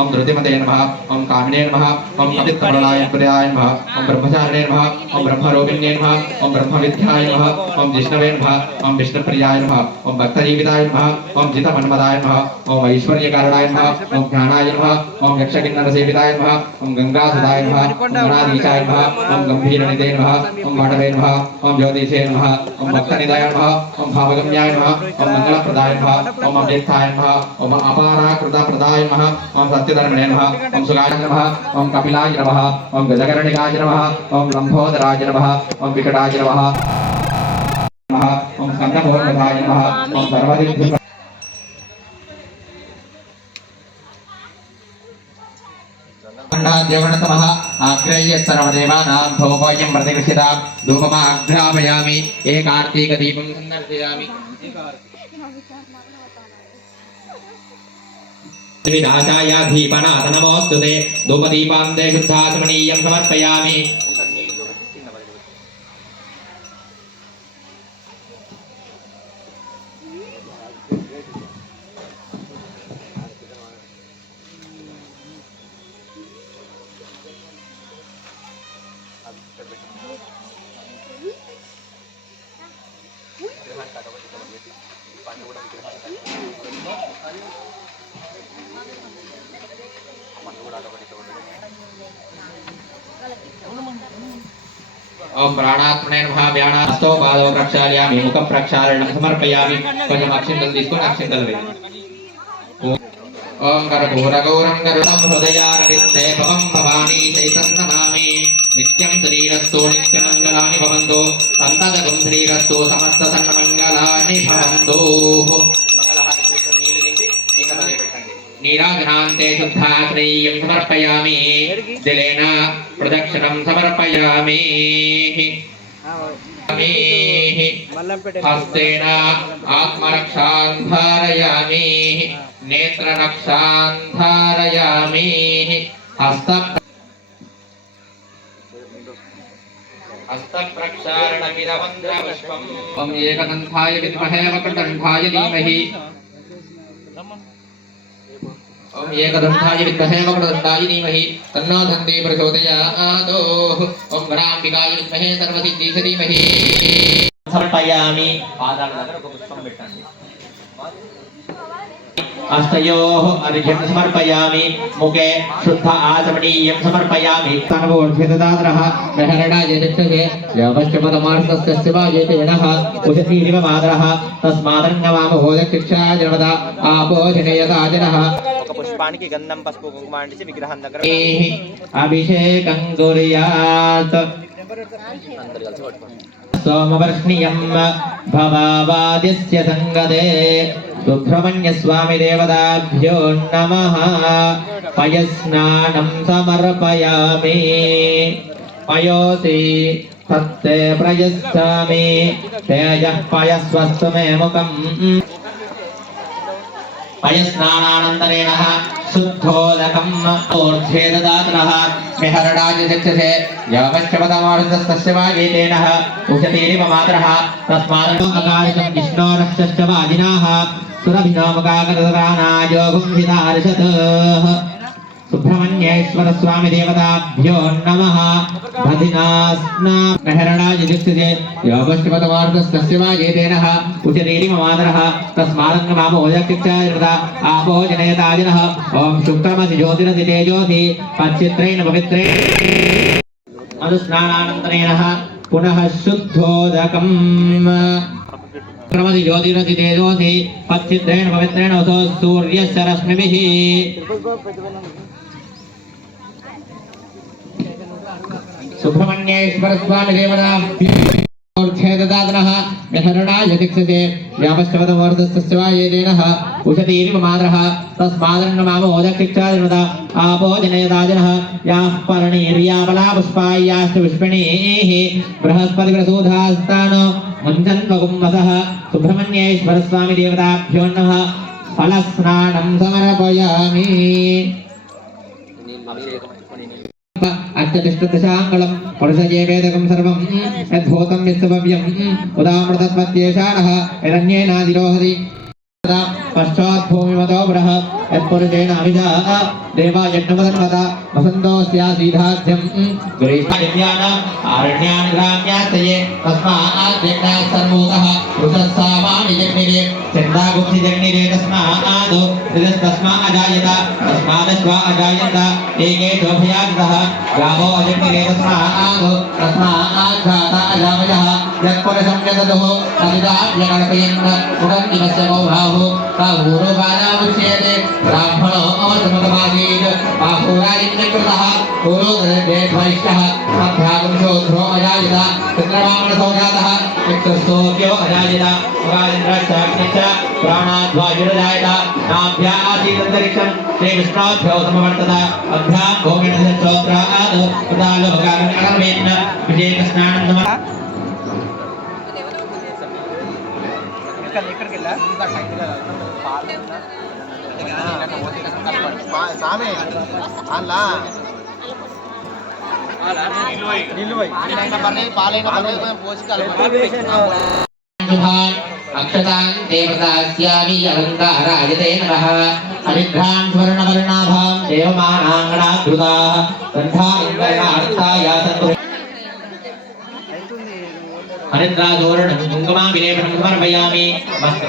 ओम धृतिमते नमः ओम कामिने नमः ओम कपितप्रणाय प्रियाय नमः ओम ब्रह्मचारिणे नमः ओम ब्रह्मरोगिण्ये नमः ओम ब्रह्मविद्याय नमः ओम विष्णुवे नमः ओम विष्णुप्रियाय नमः ओम भक्तजीविताय नमः ओम जितमन्मदाय नमः ओम ऐश्वर्यकारणाय नमः ओम ज्ञानाय नमः ओम यक्षकिन्नरसेविताय नमः ओम गंगासुताय नमः ओम नारीचाय नमः ओम गम्भीरनिधे नमः ओम वाटवे नमः ओम ज्योतिषे नमः ओम भक्तनिधाय नमः ओम भावगम्याय नमः ओम मंगलप्रदाय नमः ओम अव्यक्ताय नमः ओम अपाराकृतप्रदाय नमः ओम अत्युदर्मणे नमः। ओम सुगाय नमः। ओम कपिलाय नमः। ओम गजकर्णिकाय नमः। ओम लम्भोदराय नमः। ओम विकटाय नमः। ॐ स्कन्दमोहनधाय नमः। ओम सर्वदिग्भिः देवणतमः आग्रह्यत्सर्वदेवानां धूपोऽयं प्रतिगृह्यतां। धूपमाघ्रापयामि ये सन्दर्शयामि त्रिविदाशायाधीपनाथ नमोऽस्तु ते धूपदीपान्ते शुद्धात्मनीयं समर्पयामि పండు धूपदीपान्ते शुद्धाचमनीयं समर्पयामि ఓం ప్రాణాత్మనే నమః వ్యాణాస్తో పాదో ప్రక్షాళయామి ముఖం ప్రక్షాళనం సమర్పయామి కొంచెం అక్షింతలు తీసుకొని అక్షింతలు వేయండి ఓం కర్పూరగౌరం కరుణం హృదయారవిందే భవం భవానీ చైతన్యనామే నిత్యం శ్రీరస్తో నిత్యమంగళాని భవంతో సంతదకం శ్రీరస్తో సమస్త సన్మంగళాని భవంతో नीराजनान्ते शुद्धाश्रयीयं समर्पयामि। जलेन प्रदक्षिणं समर्पयामि। हस्तेन आत्मरक्षान् धारयामि। नेत्ररक्षान् धारयामि। हस्त हस्तप्रक्षारणमिदमन्द्रविश्वम् एकदन्धाय विद्महे वक्रदण्डाय धीमहि। ఓం ఏకదంతాయ విద్మహే వక్రదంతాయ ధీమహి తన్నో ధన్తే ప్రచోదయాత్ ఓం గణాంబికాయ విద్మహే సర్వసిద్ధికి ధీమహి. సమర్పయామి పాదాల దగ్గర ఒక పుష్పం పెట్టండి. हस्तयोः अर्घ्यं समर्पयामि मुखे शुद्ध आचमनीयं समर्पयामि तनवोर्धितदात्रः प्रहरणायचक्षवे योगश्चमतमार्गस्य शिवाजेतयनः उशसीरिव मादरः तस्मादन्नवामहोदशिक्षाजनदा आपोधिनयताजनः పుష్పానికి గంధం పసుపు కుంకుమ అంటించి విగ్రహం దగ్గర అభిషేకం కుర్యాత్ సోమవర్ష్ణియం భవాదిస్య సంగదే సుబ్రహ్మణ్య స్వామి దేవతాభ్యో నమః పయస్నానం సమర్పయామి పయోసి తత్తే ప్రయశ్చామి తేజ పయస్వస్తు మే ముఖం पयस्नानानन्तरेण शुद्धोदकम् ऊर्ध्वे ददातनः मिहरडाजचक्षसे यवपश्चपदमारुतस्तस्य वा गीतेनः उषतीरिव मातरः तस्मादकारिकम् विष्णोरक्षश्च वाजिनाः सुरभिनोमकाकरतरानायोगुंहितार्षतः సుబ్రహ్మణ్యేశ్వర స్వామి దేవతాభ్యో నమః భదినాస్నా మెహరణాయ దిక్షతే యోగశ్చపదమార్గస్తస్య వా ఏతేనః ఉచరీరిమ మాతరः తస్మాదన్నమామ ఓజక్షిక్షాయత ఆపో జనయతాజనః ఓం శుక్రమసి జ్యోతిరసి తేజోసి పచ్చిత్రేణ పవిత్రేణ అనుస్నానానంతరేణ పునః శుద్ధోదకం క్రమసి జ్యోతిరసి తేజోసి పచ్చిత్రేణ పవిత్రేణ వసో సూర్యస్య సుబ్రహ్మణ్యేశ్వర స్వామి దేవనార్థే దాదనః మెహరుణాయ దిక్షతే వ్యాపశ్చవదమోర్ధస్వాయేన ఉషతీర్మమాద్రః తస్మాదన్నమామోదక్షిక్షాదినుద ఆపో దినయదాజనః యాః పరణీర్యాపలాపుష్పాయాశ్చ పుష్పిణీః బృహస్పతి ప్రసూధాస్తానో ముంజన్వగుంవసః సుబ్రహ్మణ్యేశ్వర స్వామి దేవతాభ్యో నమః ఫలస్నానం సమర్పయామి అత్యతిష్టదశాంగళం పురుషజే వేదకం సర్వం యద్భూతం యత్సభవ్యం ఉదామృతత్మత్యేషాణः తత్ర పశ్చాద్భూమిమతో బృహ యత్పురుషేణ అమిష దేవా యజ్ఞమదన్మత వసంతోస్యాసీధాధ్యం గ్రీష్మదివ్యానాం అరణ్యాన్ గ్రామ్యాస్తయే తస్మాత్ జగ్నాత్ సర్వోతః ఋతస్సామాని జగ్నిరే చందాగుప్తి జగ్నిరే తస్మాత్ ఋతస్తస్మా అజాయత తస్మాదశ్వా అజాయత ఏకే శోభయాగతః గావో అజగ్నిరే తస్మాత్ अजामयः यत्पुरुषं यदतुः तदिदाव्यकल्पयन् उदम् इमस्य बाहु बाहूरो बालामुच्यते ब्राह्मणो अवसमतमासीत् बाहुरायज्ञकृतः पुरोदरेभ्यैष्टः मध्यागुंशोध्रो अजायत चन्द्रमामणसो जातः चित्रस्तोऽप्यो अजायत उगादिन्द्रश्चाग्निश्च प्राणाद्वायुरजायत नाभ्या आसीदन्तरिक्षं श्रीकृष्णाभ्यो समवर्तत अभ्यां भोगिनश्चोत्रात् సామి అలా అక్షతాం దేవతాస్యామి అలంకారాయతే నరః అనిద్రాం స్వర్ణవర్ణాభాం దేవమానాంగణాకృతా కంఠాంగణార్థాయ సత్వ అనిద్రాధోరణం కుంకుమాభిలేపనం సమర్పయామి మస్తు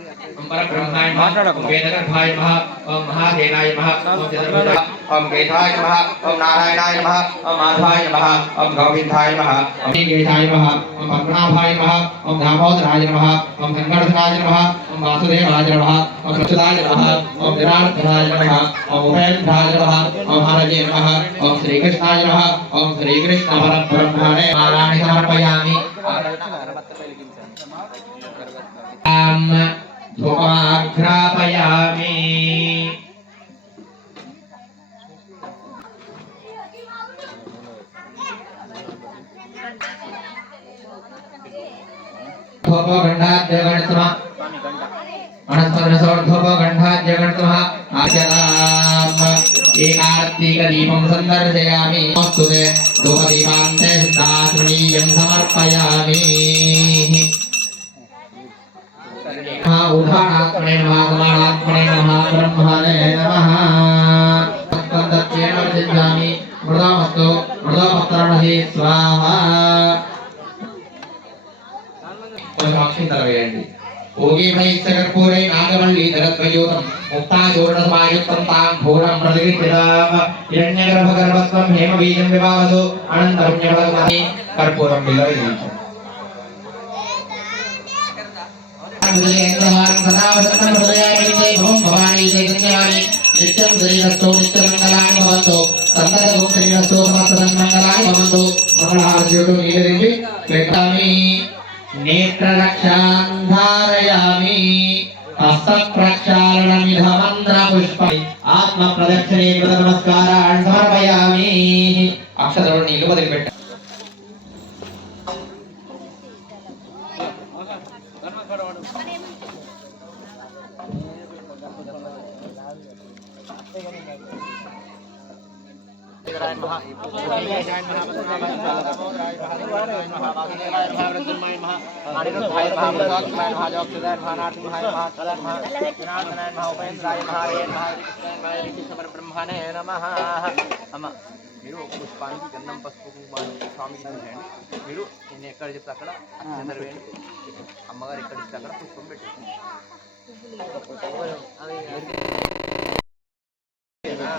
परब्रह्माय नमः वेदगर्भाय नमः ओम महादेवाय नमः ओम चतुर्भुजाय ओम वेदाय नमः ओम नारायणाय नमः ओम माधवाय नमः ओम गोविंदाय नमः ओम केशाय नमः ओम पद्मनाभाय नमः ओम दामोदराय नमः ओम संगर्धनाय नमः ओम वासुदेवाय नमः ओम प्रचुदाय नमः ओम निरार्थनाय नमः ओम उपेन्द्राय नमः ओम हरये नमः ओम श्रीकृष्णाय नमः ओम श्रीकृष्ण परब्रह्मणे मालानि समर्पयामि आम धूपाघ्रापयामि धूपगण्डाद्यगणतमः मनस्पदसोर्धोपगण्डाद्यगणतमः आचराम एकार्तिकदीपं सन्दर्शयामि। अस्तु धूपदीपान्ते शुद्धात्मनीयं समर्पयामि। ఊఢానాత్మనే నమ గమానాత్మనే నమ బ్రహ్మణే నమ తత్వందత్యేన విద్యామి మృదమస్తు మృదమత్రణహి స్వాహ సాక్షింతలు వేయండి భోగి భైశ్చ తాం ఘోరం ప్రతిగృహ్యతాం హిరణ్యగర్భగర్భత్వం హేమబీజం వివాహతో అనంతరం కర్పూరం విలవించాం నిత్యం శ్రీరస్తో నిత్యమంగళాన్ని భవంతు సందర్భం శ్రీరస్తో సమస్త భవంతు మంగళహారత్యుడు నీలదిండి పెట్టామి నేత్రరక్షాం ధారయామి హస్తప్రక్షాళనమిధమంత్రపుష్ప ఆత్మ ప్రదక్షిణే కృత నమస్కారాన్ని సమర్పయామి నీళ్ళు వదిలిపెట్టారు Napanin. బ్రహ్మణే నమ అమ్మ మీరు పుష్పానికి గంధం పసుపు కుంకుమ స్వామికి చూసేయండి మీరు నేను ఎక్కడ చెప్తే అక్కడ అక్షంతలు వేయండి అమ్మగారు ఎక్కడ చెప్తే అక్కడ పుష్పం పెట్టి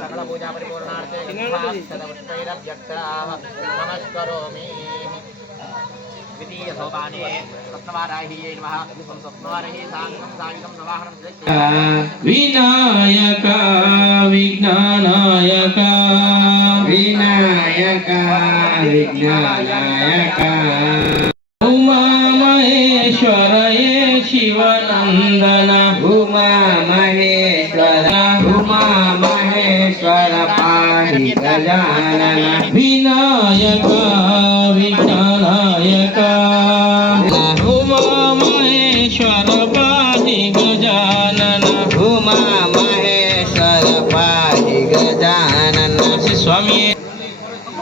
సకల పూజా పరిపూర్ణార్థే సదపుష్పైరభ్యక్షరాः నమస్కరోమి ద్వితీయ సోపానే స్వప్నవారాహ్యై వినాయక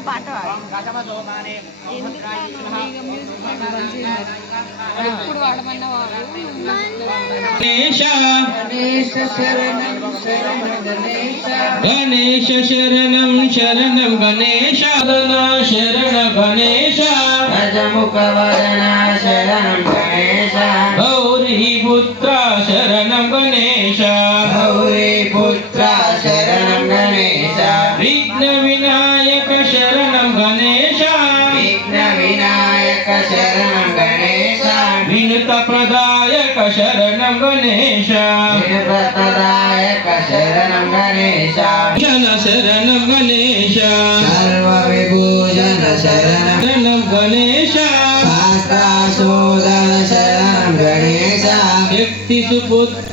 ఒక పాట ఇప్పుడు వాడమన్న గణేశ. గణేశ శరణం శరణం గణేశ. గణేశ శరణం శరణ గణేశ. రజముఖ వదన శరణం గణేశ. గౌరీ పుత్ర శరణ गणेश शरण गणेश। शरणं शरणं गणेश। शास्त्राशोधन शरणं गणेश व्यक्तिसुपुत्र